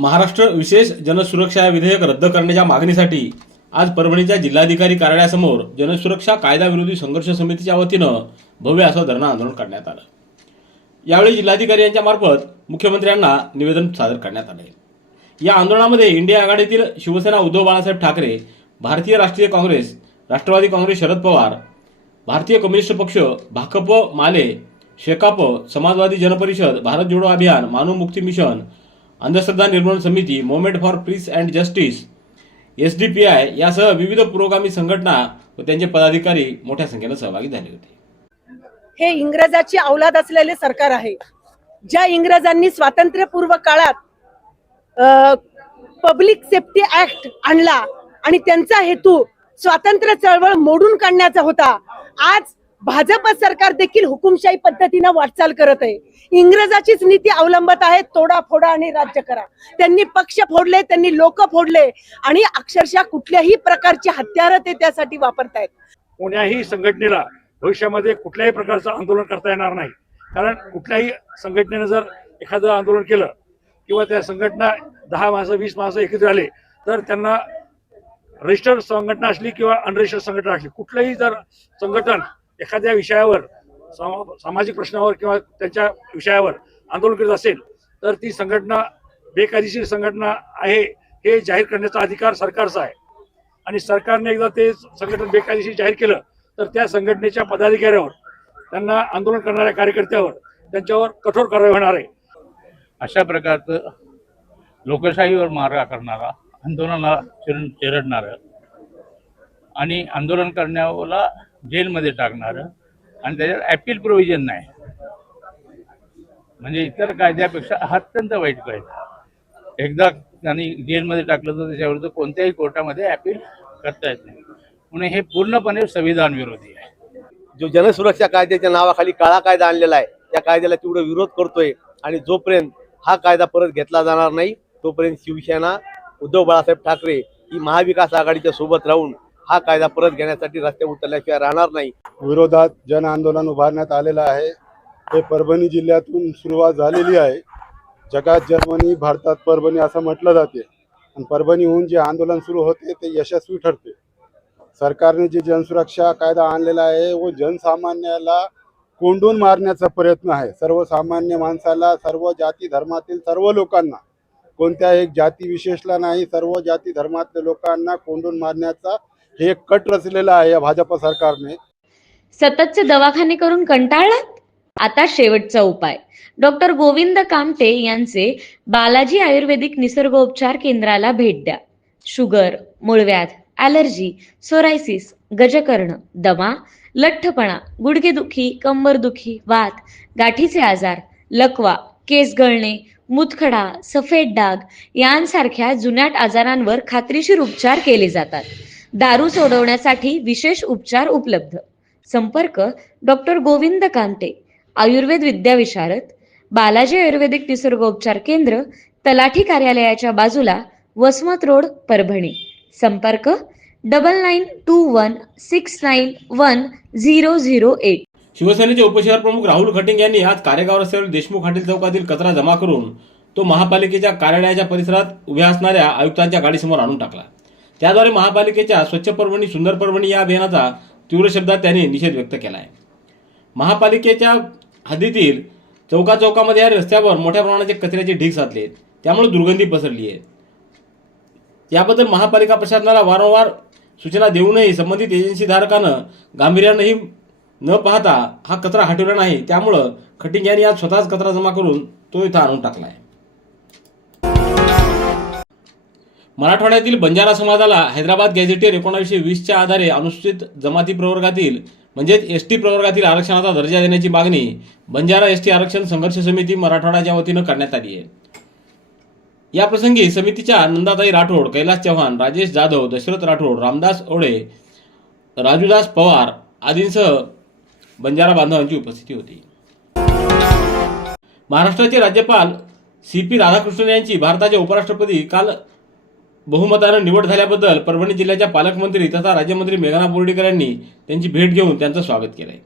महाराष्ट्र विशेष जनसुरक्षा विधेयक रद्द करण्याच्या मागणीसाठी आज परभणीच्या जिल्हाधिकारी कार्यालयासमोर जनसुरक्षा कायदा विरोधी संघर्ष समितीच्या वतीनं भव्य असं धरणं आंदोलन करण्यात आलं. यावेळी जिल्हाधिकारी यांच्या मार्फत मुख्यमंत्र्यांना निवेदन सादर करण्यात आले. या आंदोलनामध्ये इंडिया आघाडीतील शिवसेना उद्धव बाळासाहेब ठाकरे भारतीय राष्ट्रीय काँग्रेस राष्ट्रवादी काँग्रेस शरद पवार भारतीय कम्युनिस्ट पक्ष भाकप माले शेकाप समाजवादी जनपरिषद भारत जोडो अभियान मानव मुक्ती mission Andhashraddha Nirmoolan Samiti Movement for Peace and Justice S D P I यासह विविध पुरोगामी संघटना व त्यांचे पदाधिकारी मोठ्या संख्येनं सहभागी झाले होते. हे इंग्रजाची अवलाद असलेले सरकार आहे. ज्या इंग्रजांनी स्वातंत्र्यपूर्व काळात पब्लिक सेफ्टी ऍक्ट आणला आणि त्यांचा हेतू स्वातंत्र्य चळवळ मोडून काढण्याचा होता. आज भाजप सरकार देखील हुकुमशाही पद्धतीनं वाटचाल करत आहे. इंग्रजाचीच नीती अवलंबत आहे तोडा फोडा आणि राज्य करा. त्यांनी पक्ष फोडले त्यांनी लोक फोडले आणि अक्षरशः कुठल्याही प्रकारची हत्यारं ते त्यासाठी वापरतायत. कोण्याही संघटनेला भविष्यामध्ये कुठल्याही प्रकारचं आंदोलन करता येणार नाही. कारण कुठल्याही संघटनेनं जर एखादं आंदोलन केलं किंवा त्या संघटना दहा माणसं वीस माणसं एकत्र आले तर त्यांना रजिस्टर्ड संघटना असली किंवा अनरजिस्टर्ड संघटना असली कुठलंही जर संघटन एखाद्या विषयावर समा सामाजिक प्रश्नावर किंवा त्यांच्या विषयावर आंदोलन करीत असेल तर ती संघटना बेकायदेशीर संघटना आहे हे जाहीर करण्याचा अधिकार सरकारचा आहे. आणि सरकारने एकदा ते संघटन बेकायदेशीर जाहीर केलं तर त्या संघटनेच्या पदाधिकाऱ्यावर त्यांना आंदोलन करणाऱ्या कार्यकर्त्यावर त्यांच्यावर कठोर कारवाई होणार आहे. अशा प्रकारचं लोकशाहीवर मारा करणारा आंदोलनाला चिर चिरडणारं आणि आंदोलन करण्याला जेलमध्ये टाकणारं आणि त्याच्यात ॲपील प्रोव्हिजन नाही. म्हणजे इतर कायद्यापेक्षा हा अत्यंत वाईट कायदा एकदा त्यांनी जेलमध्ये टाकलं तर त्याच्याविरुद्ध कोणत्याही कोर्टामध्ये ॲपील करता येत नाही. म्हणून हे पूर्णपणे संविधान विरोधी आहे. जो जनसुरक्षा कायद्याच्या नावाखाली काळा कायदा आणलेला आहे त्या कायद्याला तीव्र विरोध करतोय आणि जोपर्यंत हा कायदा परत घेतला जाणार नाही तोपर्यंत शिवसेना उद्धव बाळासाहेब ठाकरे ही महाविकास आघाडीच्या सोबत राहून हा कायदा परत घेण्यासाठी रस्ते उतरल्याशिवाय राहणार नाही. विरोधात जन आंदोलन उभारण्यात आलेलं आहे. हे परभणी जिल्ह्यातून सुरुवात झालेली आहे. जगात जर्मनी भारतात परभणी असं म्हटलं जाते. आणि परभणीहून जे आंदोलन सुरू होते ते यशस्वी ठरते. सरकारने जे जनसुरक्षा कायदा आणलेला आहे व जनसामान्याला कोंडून मारण्याचा प्रयत्न आहे. सर्वसामान्य माणसाला सर्व जाती धर्मातील सर्व लोकांना कोणत्या एक जाती विशेषला नाही सर्व जाती धर्मातल्या लोकांना कोंडून मारण्याचा हे एक कट रचलेला आहे या भाजप सरकारने. सततचे दवाखाने करून कंटाळलात? आता शेवटचा उपाय. डॉक्टर गोविंद कामटे यांचे बालाजी आयुर्वेदिक निसर्गोपचार केंद्राला भेट द्या. शुगर मूळव्याध ॲलर्जी सोरायसिस गजकर्ण दमा लठ्ठपणा गुडघेदुखी कंबरदुखी वात गाठीचे आजार लकवा केस गळणे मुतखडा सफेद डाग यांसारख्या जुनाट आजारांवर खात्रीशीर उपचार केले जातात. दारू सोडवण्यासाठी विशेष उपचार उपलब्ध. संपर्क डॉक्टर गोविंद कांते आयुर्वेद विद्याविशारद बालाजी आयुर्वेदिक निसर्गोपचार केंद्र तलाठी कार्यालयाच्या बाजूला वसमत रोड परभणी. संपर्क double nine two one six nine one zero zero eight शिवसेनेचे उपशहर प्रमुख राहुल खटिंग यांनी आज कारेगाव रस्त्यावर देशमुख हॉटेल चौकातील कचरा जमा करून तो महापालिकेच्या कार्यालयाच्या परिसरात उभ्या असणाऱ्या आयुक्तांच्या गाडीसमोर आणून टाकला. त्याद्वारे महापालिकेच्या स्वच्छ परभणी सुंदर परभणी या अभियानाचा तीव्र शब्दात त्यांनी निषेध व्यक्त केला आहे महापालिकेच्या हद्दीतील चौका चौकामध्ये या रस्त्यावर मोठ्या प्रमाणाचे कचऱ्याचे ढीग साधले त्यामुळे दुर्गंधी पसरली आहे. याबद्दल महापालिका प्रशासनाला वारंवार सूचना देऊनही संबंधित एजन्सीधारकानं गांभीर्यानंही न पाहता हा कचरा हटवला नाही. त्यामुळं खटिंग यांनी आज स्वतःच कचरा जमा करून तो इथं आणून टाकला आहे मराठवाड्यातील बंजारा समाजाला हैदराबाद गॅझेटियर एकोणावीसशे वीसच्या आधारे अनुसूचित जमाती प्रवर्गातील म्हणजेच एस टी प्रवर्गातील आरक्षणाचा दर्जा देण्याची मागणी बंजारा एस टी आरक्षण संघर्ष समिती मराठवाड्याच्या वतीनं करण्यात आली आहे. या प्रसंगी समितीच्या नंदाताई राठोड कैलास चव्हाण राजेश जाधव दशरथ राठोड रामदास ओळे राजूदास पवार आदींसह बंजारा बांधवांची उपस्थिती होती. महाराष्ट्राचे राज्यपाल सी पी राधाकृष्णन यांची भारताच्या उपराष्ट्रपती काल बहुमतानं निवड झाल्याबद्दल परभणी जिल्ह्याच्या पालकमंत्री तथा राज्यमंत्री मेघना बोर्डीकर यांनी त्यांची भेट घेऊन त्यांचं स्वागत केलंय.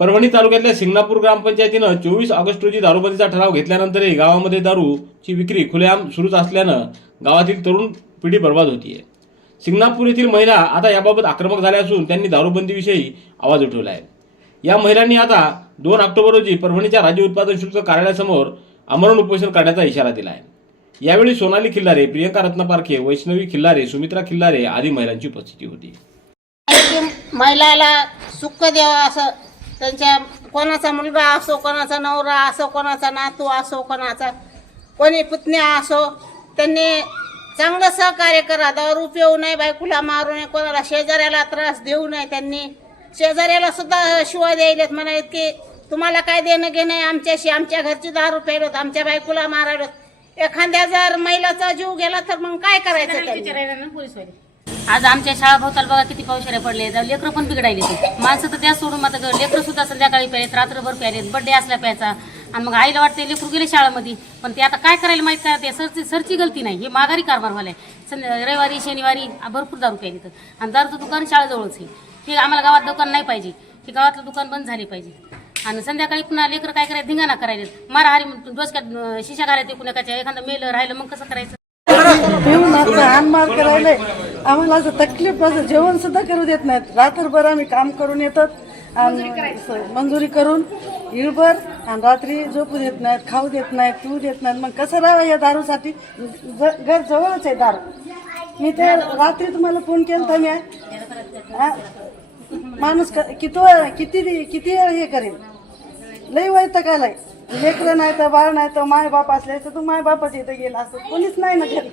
परभणी तालुक्यातल्या सिंगणापूर ग्रामपंचायतीनं चोवीस ऑगस्ट रोजी दारूबंदीचा ठराव घेतल्यानंतरही गावामध्ये दारूची विक्री खुलेआम सुरूच असल्यानं गावातील तरुण पिढी बर्बाद होतीये. सिंगणापूर येथील महिला आता याबाबत आक्रमक झाल्या असून त्यांनी दारूबंदीविषयी आवाज उठवला आहे या महिलांनी आता दोन ऑक्टोबर रोजी परभणीच्या राज्य उत्पादन शुल्क कार्यालयासमोर आमरण उपोषण करण्याचा इशारा दिला आहे यावेळी सोनाली खिल्लारे प्रियंका रत्नपारखे वैष्णवी खिल्लारे सुमित्रा खिल्लारे आदी महिलांची उपस्थिती होती. महिलाला सुख द्यावं असं त्यांच्या कोणाचा मुलगा असो कोणाचा नवरा असो कोणाचा नातू असो कोणाचा कोणी पुतण्या असो त्यांनी चांगलं सहकार्य करा. दारू पिऊ नये बायकोला मारू नये कोणाला शेजाऱ्याला त्रास देऊ नये त्यांनी शेजाऱ्याला सुद्धा शिवाय द्यायलेत म्हणायत की तुम्हाला काय देणं घेणं आहे? आमच्याशी आमच्या घरची दारू प्यायलोत आमच्या बायकोला मारायलोत. एखाद्या जर महिलाचा जीव गेला तर मग काय करायचं त्यांनी? आज आमच्या शाळा भोवताल बघा किती पावसाळे पडले. लेकरं पण बिघडायले ते. माणसं तर त्या सोडून आता लेकरं सुद्धा संध्याकाळी प्यायलेत रात्रभर प्यायलेत बड्डे असला प्यायचा. आणि मग आईला वाटते लेकरू गेले शाळेमध्ये. पण ते आता काय करायला माहीत का ते सरची सरची गलती नाही. हे माघारी कारभार व्हायला संध्या रविवारी शनिवारी भरपूर दारू प्यायले तर. आणि दारूचं दुकान शाळेजवळच आहे. हे आम्हाला गावात दुकान नाही पाहिजे. हे गावातलं दुकान बंद झाले पाहिजे. आणि संध्याकाळी पुन्हा लेकरं काय करायचं? धिंगाणा करायला मारहारी डोसक्यात शिशा घालायचे कुणाच्या एखादं मेलं राहिलं मग कसं करायचं? हानमार करायला आम्हाला असं तकलीफ असं जेवण सुद्धा करू देत नाहीत. रात्रभर आम्ही काम करून येतात आणि मंजुरी करून इळभर आणि रात्री झोपू देत नाहीत खाऊ देत नाहीत पिऊ देत नाहीत. मग कसं राहावं या दारूसाठी? ज- घर जवळच आहे दारू. मी ते रात्री तुम्हाला फोन केला तर मी? माणूस क- किती किती किती हे करेल? लई वैताग आलाय लेकरं नाही तर बाळ नाही तर माय बाप असले तर तू माय बापाच्या इथं गेला असं. कोणीच नाही ना घरी.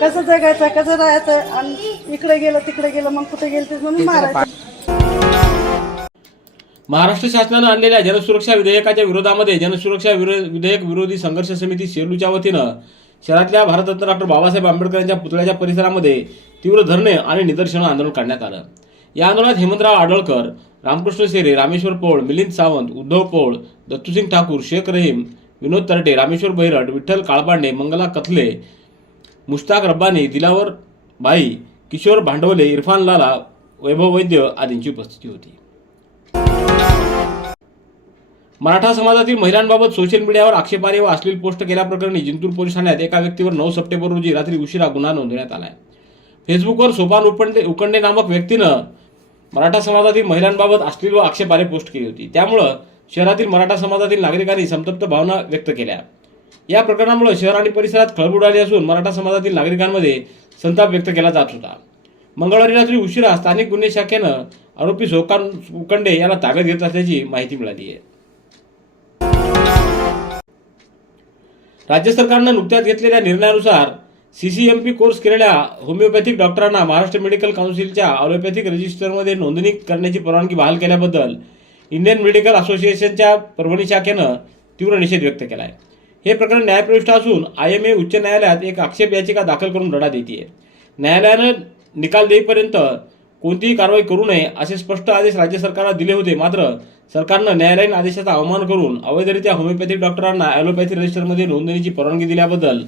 कसं जगायचं? कसं राहायचं? आणि इकडे गेलं तिकडे गेलं मग कुठे गेलं ते म्हणून मारायचं. महाराष्ट्र शासनानं आणलेल्या जनसुरक्षा विधेयकाच्या विरोधामध्ये जनसुरक्षा विरो- विधेयक विरोधी संघर्ष समिती सेलूच्या वतीनं शहरातल्या भारतरत्न डॉक्टर बाबासाहेब आंबेडकर यांच्या पुतळ्याच्या परिसरामध्ये तीव्र धरणे आणि निदर्शनं आंदोलन करण्यात आलं. या आंदोलनात हेमंतराव आडळकर रामकृष्ण सेरे रामेश्वर पोळ मिलिंद सावंत उद्धव पोळ दत्तूसिंग ठाकूर शेख रहीम विनोद तरटे रामेश्वर बैरट विठ्ठल काळपांडे मंगला कथले मुश्ताक रब्बानी दिलावर बाई किशोर भांडवले इरफान लाला वैभव वैद्य आदींची उपस्थिती होती. मराठा समाजातील महिलांबाबत सोशल मीडियावर आक्षेपार्ह व अश्लील पोस्ट केल्याप्रकरणी जिंतूर पोलीस ठाण्यात एका व्यक्तीवर नऊ सप्टेंबर रोजी रात्री उशिरा गुन्हा नोंदवण्यात आला आहे फेसबुकवर सोपान उकंडे उकंडे नामक व्यक्तीनं मराठा समाजातील महिलांबाबत अश्लील व आक्षेपारे पोस्ट केली होती. त्यामुळं शहरातील मराठा समाजातील नागरिकांनी संतप्त भावना व्यक्त केल्या. या प्रकरणामुळे शहर आणि परिसरात खळबळ उडाली असून मराठा समाजातील नागरिकांमध्ये संताप व्यक्त केला जात होता. मंगळवारी रात्री उशिरा स्थानिक गुन्हे शाखेनं आरोपी सोकान उकंडे याला ताब्यात घेत असल्याची माहिती मिळाली आहे. राज्य सरकारनं नुकत्याच घेतलेल्या निर्णयानुसार सीसीएमपी कोर्स केलेल्या होमिओपॅथिक डॉक्टरांना महाराष्ट्र मेडिकल काउन्सिलच्या ऑलोपॅथिक रजिस्टरमध्ये नोंदणी करण्याची परवानगी बहाल केल्याबद्दल इंडियन मेडिकल असोसिएशनच्या परभणी शाखेनं तीव्र निषेध व्यक्त केला आहे हे प्रकरण न्यायप्रविष्ट असून आय एम ए उच्च न्यायालयात एक आक्षेप याचिका दाखल करून लढा देते न्यायालयानं निकाल देईपर्यंत कोणतीही कारवाई करू नये असे स्पष्ट आदेश राज्य सरकारला दिले होते. मात्र सरकारनं न्यायालयीन आदेशाचा अवमान करून अवैधरित्या होमिओपॅथिक डॉक्टरांना ॲलोपॅथी रजिस्टरमध्ये नोंदणीची परवानगी दिल्याबद्दल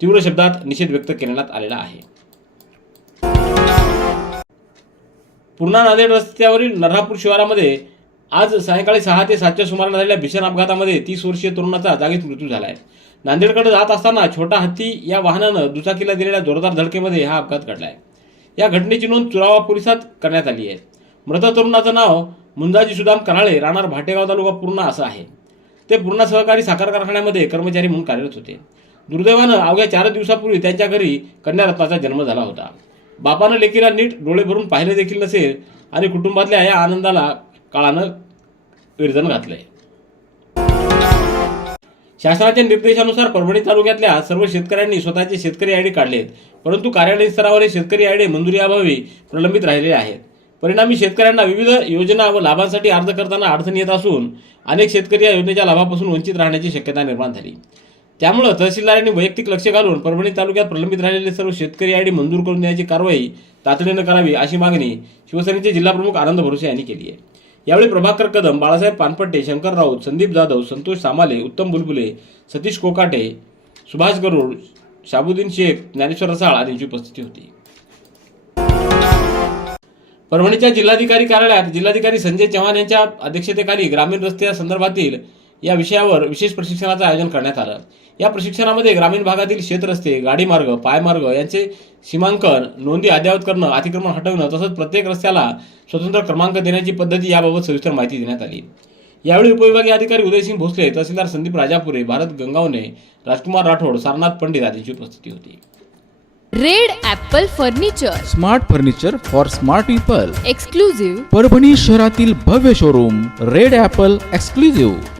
तीव्र शब्दात निषेध व्यक्त करण्यात आलेला आहे. पूर्णा नांदेड रस्त्यावरील नरहापूर शिवारामध्ये आज सायंकाळी सहा ते सातच्या सुमारास झालेल्या भीषण अपघातामध्ये तीस वर्षीय तरुणाचा जागीच मृत्यू झाला आहे नांदेडकडे जात असताना छोटा हत्ती या वाहनानं दुचाकीला दिलेल्या जोरदार धडकेमध्ये हा अपघात घडला आहे या घटनेची नोंद चुरावा पोलिसात करण्यात आली आहे. मृत तरुणाचं नाव मुंजाजी सुदाम कराळे राहणार भाटेगाव तालुका पूर्णा असं आहे. ते पूर्णा सहकारी साखर कारखान्यामध्ये कर्मचारी म्हणून कार्यरत होते. दुर्दैवानं अवघ्या चार दिवसापूर्वी त्यांच्या घरी कन्यारत्नाचा जन्म झाला होता. बापानं लेकीला नीट डोळे भरून पाहिले देखील नसेल आणि कुटुंबातल्या या आनंदाला काळानं विरजन घातलंय. शासनाच्या निर्देशानुसार परभणी तालुक्यातल्या सर्व शेतकऱ्यांनी स्वतःचे शेतकरी आयडी काढलेत. परंतु कार्यालय स्तरावर हे शेतकरी आयडी मंजुरी अभावी प्रलंबित राहिलेले आहेत. परिणामी शेतकऱ्यांना विविध योजना व लाभांसाठी अर्ज करताना अडचण येत असून अनेक शेतकरी या योजनेच्या लाभापासून वंचित राहण्याची शक्यता निर्माण झाली. त्यामुळं तहसीलदारांनी वैयक्तिक लक्ष घालून परभणी तालुक्यात प्रलंबित राहिलेले सर्व शेतकरी आयडी मंजूर करून देण्याची कारवाई तातडीनं करावी अशी मागणी शिवसेनेचे जिल्हाप्रमुख आनंद भरोसे यांनी केली आहे. यावेळी प्रभाकर कदम बाळासाहेब पानपट्टे शंकर राऊत संदीप जाधव संतोष सामाले उत्तम बुलबुले सतीश कोकाटे सुभाष गरुड शाबुद्दीन शेख ज्ञानेश्वर रसाळ आदींची उपस्थिती होती. परभणीच्या जिल्हाधिकारी कार्यालयात जिल्हाधिकारी संजय चव्हाण यांच्या अध्यक्षतेखाली ग्रामीण रस्ते संदर्भातील या विषयावर विशेष प्रशिक्षणाचं आयोजन करण्यात आलं. या प्रशिक्षणामध्ये ग्रामीण भागातील शेतरस्ते गाडीमार्ग पायमार्ग यांचे सीमांकन नोंदी अद्ययावत करणं अतिक्रमण हटवणं तसंच प्रत्येक रस्त्याला स्वतंत्र क्रमांक देण्याची पद्धती याबाबत सविस्तर माहिती देण्यात आली. यावेळी उपविभागीय अधिकारी उदयसिंग भोसले तहसीलदार संदीप राजापुरे भारत गंगावणे राजकुमार राठोड सारनाथ पंडित आदींची उपस्थिती होती. Red apple furniture. Smart furniture for smart people. Exclusive Parbhani शहरातील भव्य शोरूम रेड ॲपल एक्सक्लुझिव्ह.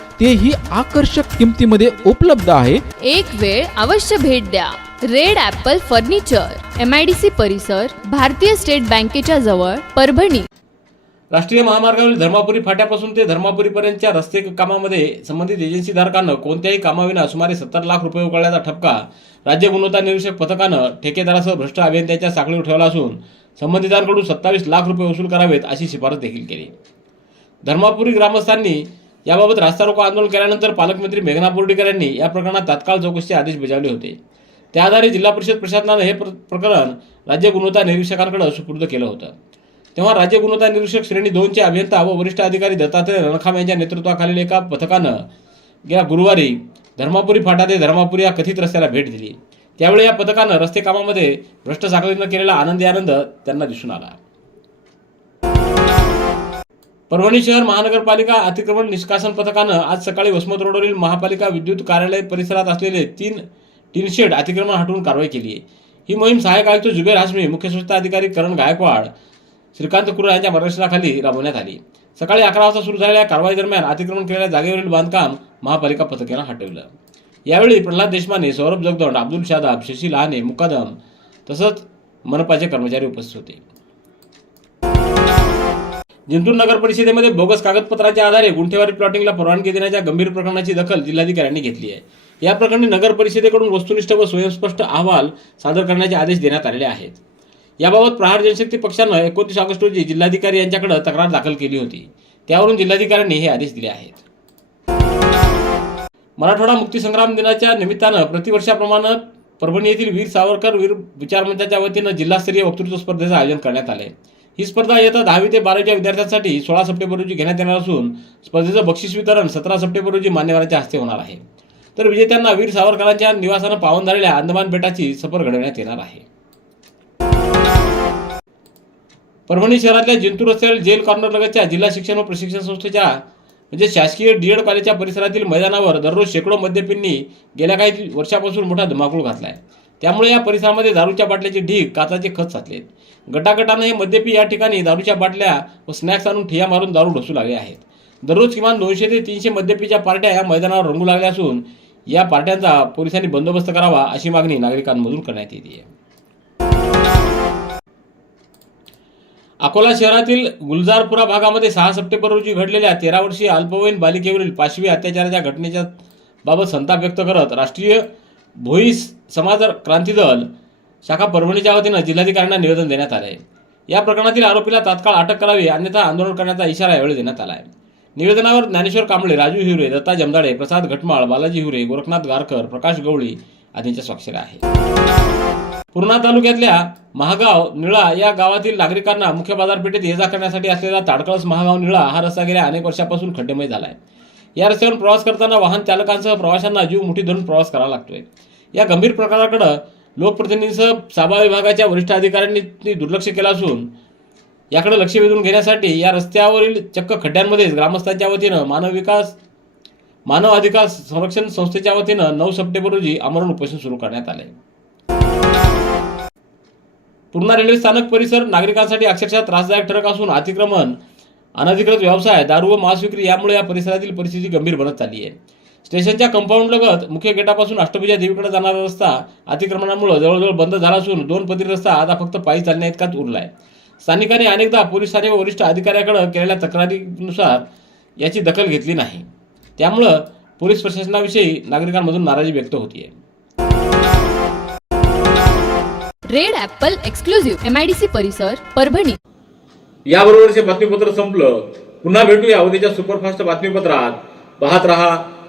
तेही आकर्षक किमतीमध्ये उपलब्ध आहे. एक वेळ अवश्य भेट द्या. Red Apple furniture M I D C परिसर भारतीय स्टेट बँकेच्या जवळ परभणी. राष्ट्रीय महामार्गावरील धर्मापुरी फाट्यापासून ते धर्मापुरीपर्यंतच्या रस्ते कामामध्ये संबंधित एजन्सीधारकांना कोणत्याही कामाविना सुमारे सत्तर लाख रुपये उकळण्याचा ठपका राज्य गुणवत्ता निरीक्षक पथकानं ठेकेदारासह भ्रष्ट अभियंत्याच्या साखळीवर ठेवला असून संबंधितांकडून सत्तावीस लाख रुपये वसूल करावेत अशी शिफारस देखील केली. धर्मापुरी ग्रामस्थांनी याबाबत रास्ता रोको आंदोलन केल्यानंतर पालकमंत्री मेघना बोर्डीकर यांनी या प्रकरणात तात्काळ चौकशीचे आदेश बजावले होते. त्या आधारे जिल्हा परिषद प्रशासनानं हे प्र- प्रकरण राज्य गुणवत्ता निरीक्षकांकडे सुपूर्द केलं होतं. तेव्हा राज्य गुणवत्ता निरीक्षक श्रेणी दोनचे अभियंता व वरिष्ठ अधिकारी दत्तात्रय रणखाम यांच्या नेतृत्वाखालील एका पथकानं गेल्या गुरुवारी धर्मापुरी फाटा ते धर्मापुरी या कथित रस्त्याला भेट दिली. त्यावेळी या पथकानं रस्ते कामामध्ये भ्रष्ट साखळीनं केलेला आनंदी आनंद त्यांना दिसून आला. परभणी शहर महानगरपालिका अतिक्रमण निष्कासन पथकानं आज सकाळी वसमत रोडवरील महापालिका विद्युत कार्यालय परिसरात असलेले तीन टीनशेड अतिक्रमण हटवून कारवाई केली आहे. ही मोहीम सहाय्यक आयुक्त जुबेर हासमी मुख्य स्वच्छता अधिकारी करण गायकवाड श्रीकांत कुरळ यांच्या मार्गदर्शनाखाली राबवण्यात आली. सकाळी अकरा वाजता सुरू झालेल्या कारवाई दरम्यान अतिक्रमण केलेल्या जागेवरील बांधकाम महापालिका पथकानं हटवलं. यावेळी प्रल्हाद देशमाने सौरभ जगदंड अब्दुल शादाब शशी लहाने मुकादम तसंच मनपाचे कर्मचारी उपस्थित होते. जिंतूर नगर परिषदेमध्ये बोगस कागदपत्राच्या आधारे गुंठेवारी प्लॉटिंगला परवानगी देण्याच्या गंभीर प्रकरणाची दखल जिल्हाधिकाऱ्यांनी घेतली आहे. या प्रकरणी नगर परिषदेकडून वस्तुनिष्ठ व स्वयंस्पष्ट अहवाल सादर करण्याचे आदेश देण्यात आलेले आहेत. याबाबत प्रहार जनशक्ती पक्षानं एकोणतीस ऑगस्ट रोजी जिल्हाधिकारी यांच्याकडे तक्रार दाखल केली होती. त्यावरून जिल्हाधिकाऱ्यांनी हे आदेश दिले आहेत. मराठवाडा मुक्तीसंग्राम दिनाच्या निमित्तानं प्रतिवर्षाप्रमाणे परभणी येथील वीर सावरकर वीर विचारमंचाच्या वतीनं जिल्हास्तरीय वक्तृत्व स्पर्धेचं आयोजन करण्यात आलं आहे ही स्पर्धा येत्या दहावी ते बारावीच्या विद्यार्थ्यांसाठी सोळा सप्टेंबर रोजी घेण्यात येणार असून स्पर्धेचं बक्षीस वितरण सतरा सप्टेंबर रोजी मान्यवरांच्या हस्ते होणार आहे. तर विजेत्यांना वीर सावरकरांच्या निवासानं पावन झालेल्या अंदमान बेटाची सफर घडवण्यात येणार आहे. परभणी शहरातल्या जिंतूर रस्त्यावरील जेल कॉर्नर लगतच्या जिल्हा शिक्षण व प्रशिक्षण संस्थेच्या म्हणजे शासकीय डीएड कॉलेजच्या परिसरातील मैदानावर दररोज शेकडो मद्यपींनी गेल्या काही वर्षापासून मोठा धुमाकूळ आहे त्यामुळे या परिसरामध्ये दारूच्या बाटल्याचे ढीग काचाचे खत साचलेत. गटागटानं हे मद्यपी या ठिकाणी दारूच्या बाटल्या व स्नॅक्स आणून ठिया मारून दारू ढोसू लागले आहेत. दररोज किमान दोनशे ते तीनशे मद्यपीच्या पार्ट्या या मैदानावर रंगू लागल्या असून या पार्ट्यांचा पोलिसांनी बंदोबस्त करावा अशी मागणी नागरिकांमधून करण्यात येते. आहे अकोला शहरातील गुलजारपुरा भागामध्ये सहा सप्टेंबर रोजी घडलेल्या तेरा वर्षीय अल्पवयीन बालिकेवरील पाशवी अत्याचाराच्या घटनेच्या बाबत संताप व्यक्त करत राष्ट्रीय भोईस समाज क्रांती दल शाखा परभणीच्या वतीनं जिल्हाधिकाऱ्यांना निवेदन देण्यात आलं आहे या प्रकरणातील आरोपीला तात्काळ अटक करावी अन्यथा आंदोलन करण्याचा इशारा यावेळी देण्यात आला आहे निवेदनावर ज्ञानेश्वर कांबळे राजू हिवरे दत्ता जमदाडे प्रसाद घटमाळ बालाजी हिवरे गोरखनाथ गारकर प्रकाश गवळी आदींच्या स्वाक्षऱ्या आहेत पूर्णा तालुक्यातल्या महागाव निळा या गावातील नागरिकांना मुख्य बाजारपेठेत ये जा करण्यासाठी असलेला ताडकळस महागाव निळा हा रस्ता गेल्या अनेक वर्षापासून खड्डेमय झाला आहे या रस्त्यावरून प्रवास करताना वाहन चालकांसह प्रवाशांना जीव मुठी धरून प्रवास करावा लागतोय. या गंभीर प्रकाराकडे लोकप्रतिनिधींसह साबा विभागाच्या वरिष्ठ अधिकाऱ्यांनी दुर्लक्ष केलं असून याकडे लक्ष वेधून घेण्यासाठी या रस्त्यावरील चक्क खड्ड्यांमध्येच ग्रामस्थांच्या वतीनं मानव विकास मानव अधिकार संरक्षण संस्थेच्या वतीनं नऊ सप्टेंबर रोजी आमरण उपोषण सुरू करण्यात आले. पूर्णा रेल्वे स्थानक परिसर नागरिकांसाठी अक्षरशः त्रासदायक ठरत असून अतिक्रमण अनधिकृत व्यवसाय दारू व मांस विक्री यामुळे या परिसरातील परिस्थिती गंभीर बनत चालली आहे. स्टेशनच्या कंपाऊंड लगत मुख्य गेटापासून अष्टभुजा देवीकडे जाणारा रस्ता अतिक्रमणामुळे जवळजवळ बंद झाला असून दोन पदरी रस्ता आता फक्त पायी चालण्या इतकाच उरला आहे स्थानिकांनी अनेकदा पोलीस ठाणे व वरिष्ठ अधिकाऱ्याकडे केलेल्या तक्रारीनुसार याची दखल घेतली नाही. त्यामुळं पोलीस प्रशासनाविषयी नागरिकांमधून नाराजी व्यक्त होतीये. Red Apple exclusive M I D C परिसर परभणी. याबरोबरचे बातमीपत्र संपलं. पुन्हा भेटूया उद्याच्या सुपरफास्ट बातमीपत्रात. पाहत रहा